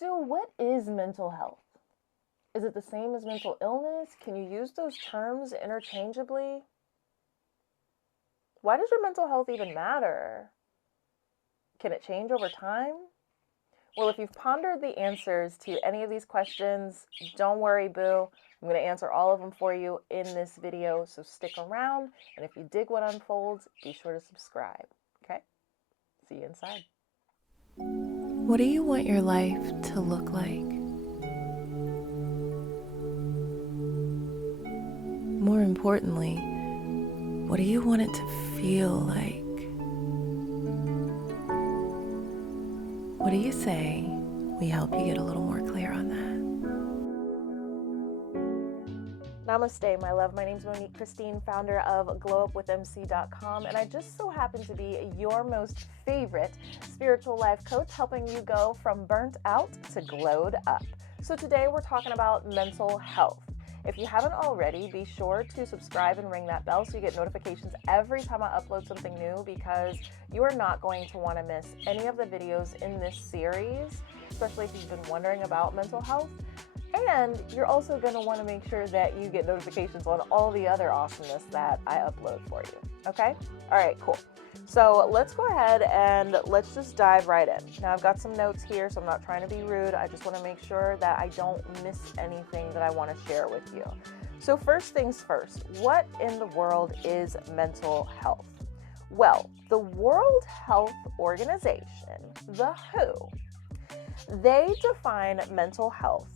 So what is mental health? Is it the same as mental illness? Can you use those terms interchangeably? Why does your mental health even matter? Can it change over time? Well, if you've pondered the answers to any of these questions, don't worry, boo. I'm going to answer all of them for you in this video, so stick around. And if you dig what unfolds, be sure to subscribe, okay? See you inside. What do you want your life to look like? More importantly, what do you want it to feel like? What do you say we help you get a little more clear on that? Namaste, my love. My name is Monique Christine, founder of 𝙑𝙤𝙤𝙤𝙤, and I just so happen to be your most favorite spiritual life coach, helping you go from burnt out to glowed up. So today we're talking about mental health. If you haven't already, be sure to subscribe and ring that bell so you get notifications every time I upload something new, because you are not going to want to miss any of the videos in this series, especially if you've been wondering about mental health. And you're also going to want to make sure that you get notifications on all the other awesomeness that I upload for you. Okay? All right, cool. So let's go ahead and let's just dive right in. Now I've got some notes here, so I'm not trying to be rude. I just want to make sure that I don't miss anything that I want to share with you. So first things first, what in the world is mental health? Well, the World Health Organization, the WHO, they define mental health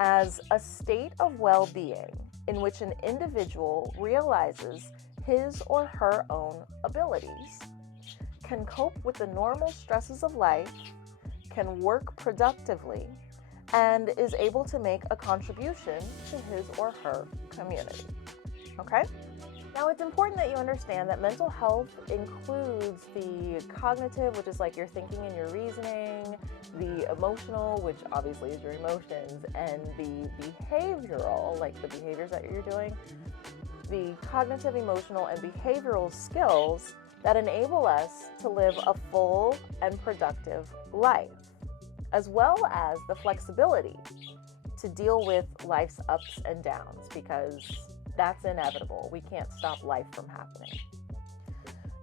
as a state of well-being in which an individual realizes his or her own abilities, can cope with the normal stresses of life, can work productively, and is able to make a contribution to his or her community. Okay? Now, it's important that you understand that mental health includes the cognitive, which is like your thinking and your reasoning, the emotional, which obviously is your emotions, and the behavioral, like the behaviors that you're doing, the cognitive, emotional, and behavioral skills that enable us to live a full and productive life, as well as the flexibility to deal with life's ups and downs, because that's inevitable. We can't stop life from happening.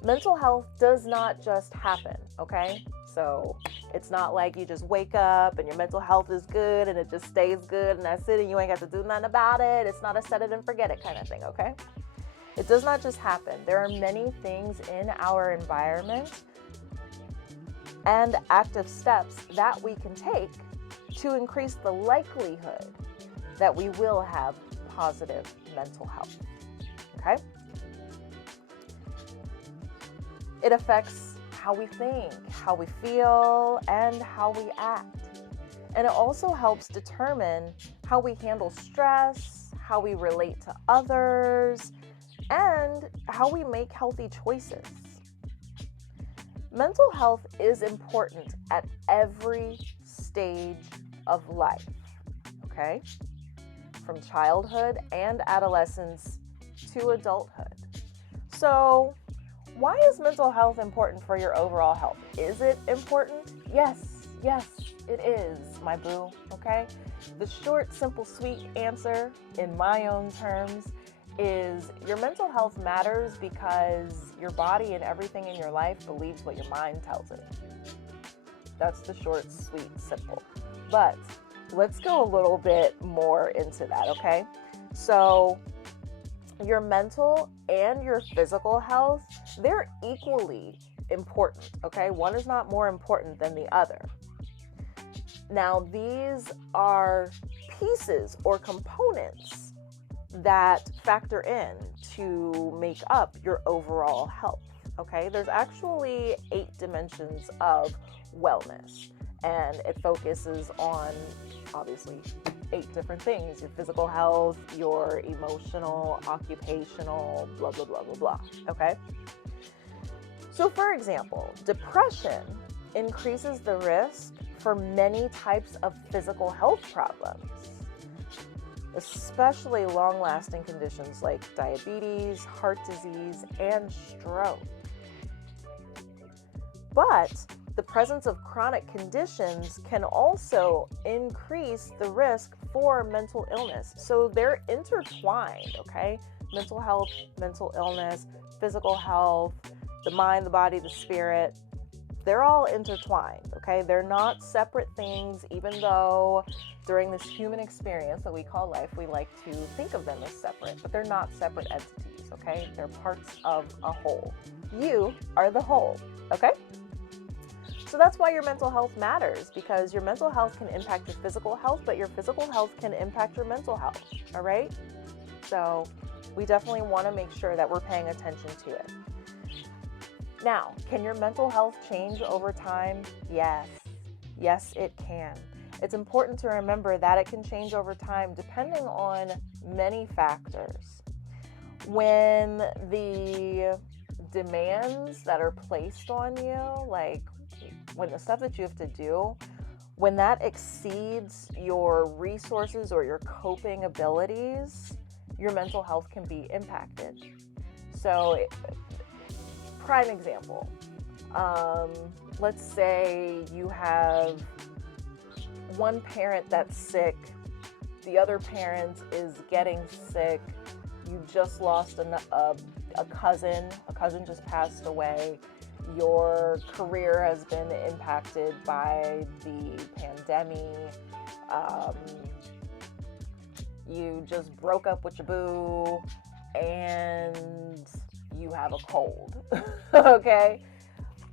Mental health does not just happen, okay? So it's not like you just wake up and your mental health is good and it just stays good and that's it and you ain't got to do nothing about it. It's not a set it and forget it kind of thing, okay? It does not just happen. There are many things in our environment and active steps that we can take to increase the likelihood that we will have positive mental health, okay? It affects how we think, how we feel, and how we act. And it also helps determine how we handle stress, how we relate to others, and how we make healthy choices. Mental health is important at every stage of life, okay? From childhood and adolescence to adulthood. So, why is mental health important for your overall health? Is it important? Yes, it is, my boo, okay? The short, simple, sweet answer, in my own terms, is your mental health matters because your body and everything in your life believes what your mind tells it. That's the short, sweet, simple. But let's go a little bit more into that, okay? So your mental and your physical health, they're equally important, okay? One is not more important than the other. Now, these are pieces or components that factor in to make up your overall health, okay? There's actually 8 dimensions of wellness, and it focuses on, obviously, 8 different things: your physical health, your emotional, occupational, blah, blah, blah, blah, blah, okay? So, for example, depression increases the risk for many types of physical health problems, especially long-lasting conditions like diabetes, heart disease, and stroke. But the presence of chronic conditions can also increase the risk for mental illness. So they're intertwined, okay? Mental health, mental illness, physical health, the mind, the body, the spirit, they're all intertwined, okay? They're not separate things, even though during this human experience that we call life, we like to think of them as separate, but they're not separate entities, okay? They're parts of a whole. You are the whole, okay? So that's why your mental health matters, because your mental health can impact your physical health, but your physical health can impact your mental health, all right? So we definitely want to make sure that we're paying attention to it. Now, can your mental health change over time? Yes. Yes, it can. It's important to remember that it can change over time depending on many factors. When the demands that are placed on you, like when the stuff that you have to do, when that exceeds your resources or your coping abilities, your mental health can be impacted. So, prime example, let's say you have one parent that's sick, the other parent is getting sick, you just lost a cousin just passed away, your career has been impacted by the pandemic, you just broke up with your boo, and you have a cold, okay?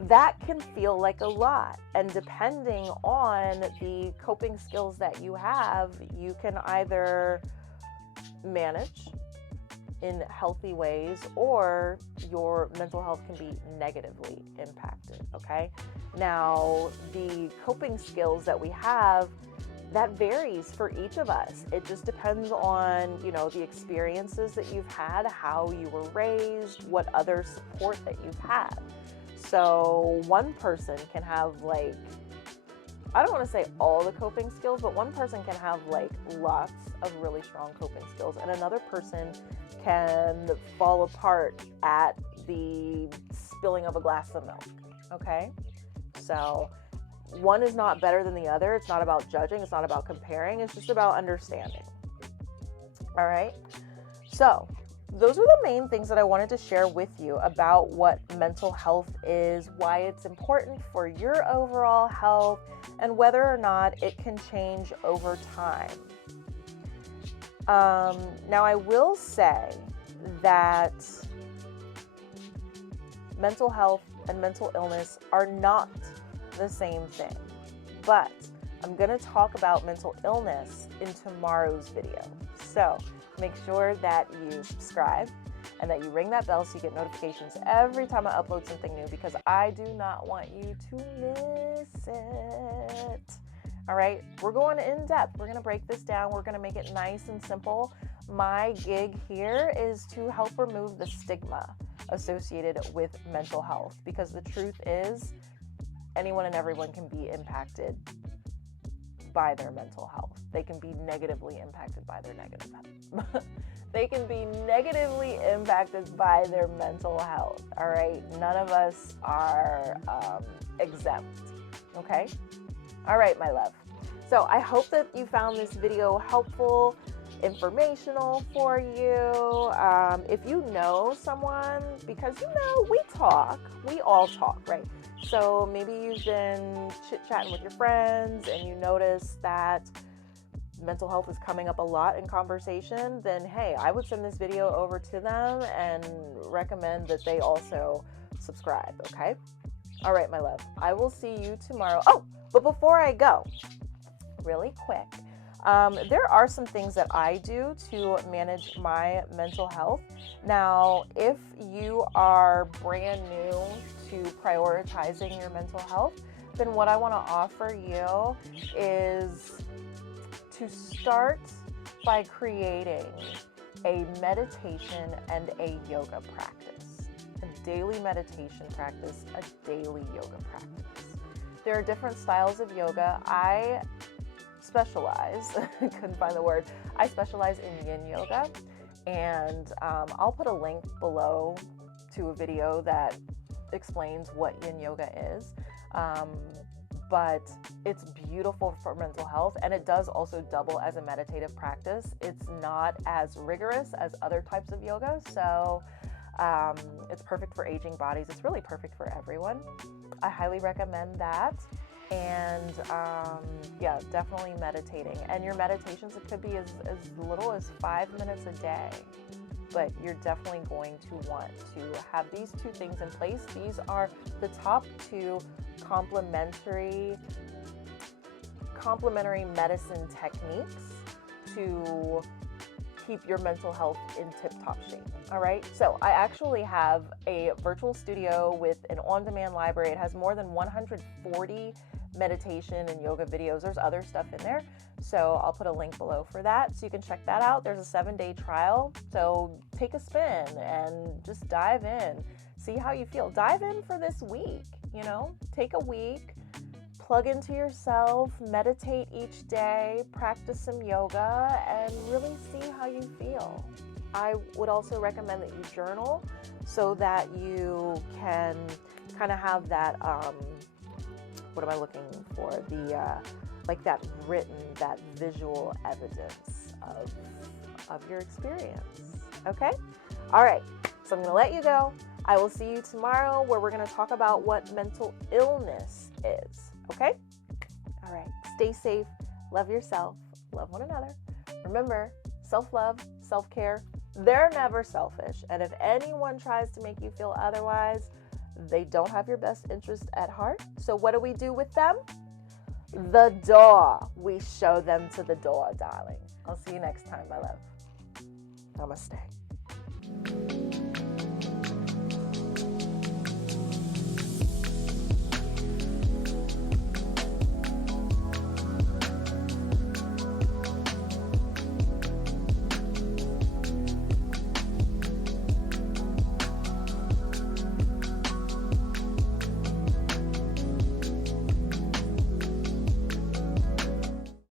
That can feel like a lot, and depending on the coping skills that you have, you can either manage in healthy ways or your mental health can be negatively impacted, okay? Now, the coping skills that we have, that varies for each of us. It just depends on, the experiences that you've had, how you were raised, what other support that you've had. So one person can have I don't want to say all the coping skills, but one person can have lots of really strong coping skills, and another person can fall apart at the spilling of a glass of milk, okay? So one is not better than the other. It's not about judging. It's not about comparing. It's just about understanding. All right? So those are the main things that I wanted to share with you about what mental health is, why it's important for your overall health, and whether or not it can change over time. Now, I will say that mental health and mental illness are not the same thing, but I'm going to talk about mental illness in tomorrow's video. So make sure that you subscribe and that you ring that bell so you get notifications every time I upload something new, because I do not want you to miss it. All right, we're going in depth. We're going to break this down. We're going to make it nice and simple. My gig here is to help remove the stigma associated with mental health, because the truth is anyone and everyone can be impacted by their mental health. They can be negatively impacted by their negative health. They can be negatively impacted by their mental health, all right? None of us are exempt, okay? All right, my love. So I hope that you found this video helpful, informational for you. If you know someone, because we all talk, right? So maybe you've been chit-chatting with your friends and you notice that mental health is coming up a lot in conversation, then hey, I would send this video over to them and recommend that they also subscribe, okay? All right, my love, I will see you tomorrow. Oh, but before I go, really quick, there are some things that I do to manage my mental health. Now, if you are brand new to prioritizing your mental health, then what I want to offer you is to start by creating a meditation and a yoga practice, a daily meditation practice, a daily yoga practice. There are different styles of yoga. I specialize, couldn't find the word, I specialize in Yin Yoga, and I'll put a link below to a video that explains what Yin Yoga is. But it's beautiful for mental health, and it does also double as a meditative practice. It's not as rigorous as other types of yoga, so it's perfect for aging bodies. It's really perfect for everyone. I highly recommend that. And yeah, definitely meditating. And your meditations, it could be as little as 5 minutes a day. But you're definitely going to want to have these two things in place. These are the top two complementary medicine techniques to keep your mental health in tip-top shape. All right, so I actually have a virtual studio with an on-demand library. It has more than 140 meditation and yoga videos. There's other stuff in there, so I'll put a link below for that so you can check that out. There's a 7-day trial, so take a spin and just dive in, see how you feel. Dive in for this week, you know, take a week, plug into yourself, meditate each day, practice some yoga, and really see how you feel. I would also recommend that you journal so that you can kind of have that what am I looking for? Like that written, that visual evidence of your experience. Okay? All right. So I'm going to let you go. I will see you tomorrow where we're going to talk about what mental illness is. Okay? All right. Stay safe. Love yourself. Love one another. Remember, self-love, self-care, they're never selfish. And if anyone tries to make you feel otherwise, they don't have your best interest at heart. So what do we do with them? The door. We show them to the door, darling. I'll see you next time, my love. Namaste.